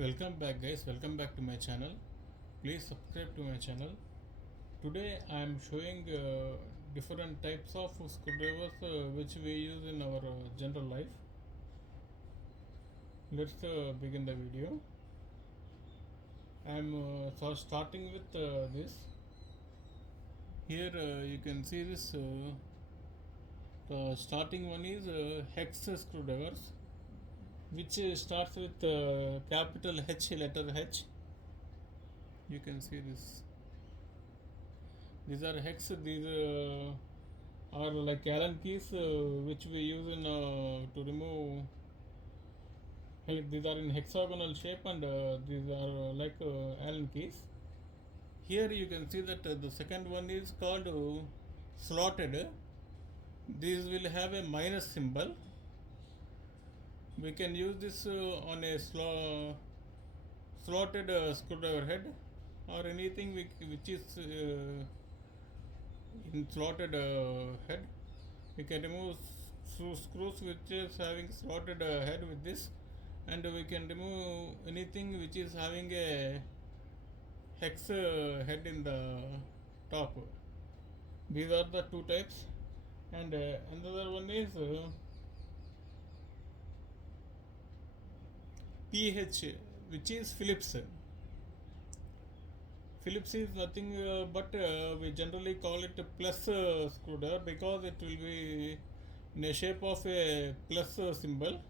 Welcome back guys, welcome back to my channel. Please subscribe to my channel. Today I am showing different types of screwdrivers which we use in our general life. Let's begin the video. I am starting with this. Here you can see this. The starting one is hex screwdrivers, which starts with capital H, letter H. You can see this. These are hex. These are like Allen keys, which we use in to remove. These are in hexagonal shape, and these are like Allen keys. Here you can see that the second one is called slotted. These will have a minus symbol. We can use this on a slotted screwdriver head or anything which is in slotted head. We can remove screws which is having slotted head with this, and we can remove anything which is having a hex head in the top. These are the two types, and another one is PH, which is Phillips. Phillips is nothing but we generally call it a plus screwdriver because it will be in a shape of a plus symbol.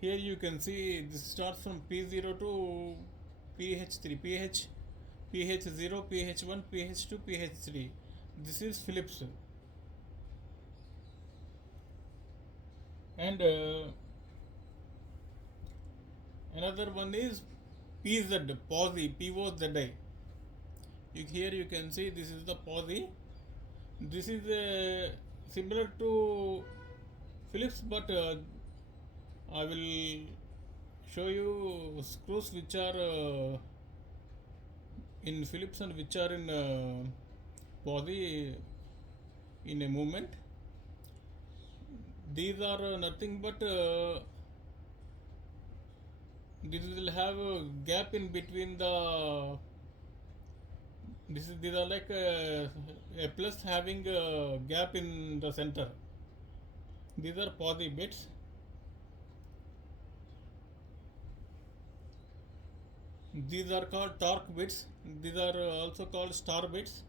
Here you can see this starts from P0 to PH3, PH0, PH1, PH2, PH3. This is Phillips. And another one is PZ, Posi, POZI. Here you can see this is the Posi. This is similar to Phillips, but I will show you screws which are in Phillips and which are in Posi in a moment. These are nothing but this will have a gap in between the these are like a plus having a gap in the center. These are Posi bits. These are called torque bits. These are also called star bits.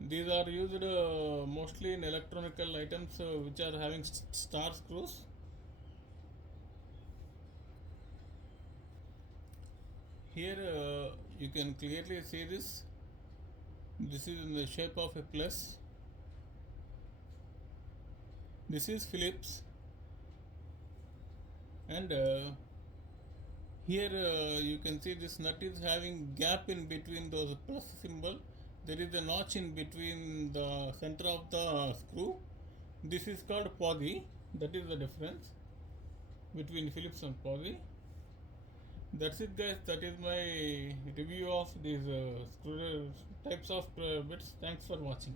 These are used mostly in electronical items which are having star screws. Here you can clearly see this. This is in the shape of a plus. This is Phillips, and here you can see this nut is having gap in between those plus symbol. There is a notch in between the center of the screw. This is called Posi. That is the difference between Phillips and Posi. That's it guys, that is my review of these screw types of bits. Thanks for watching.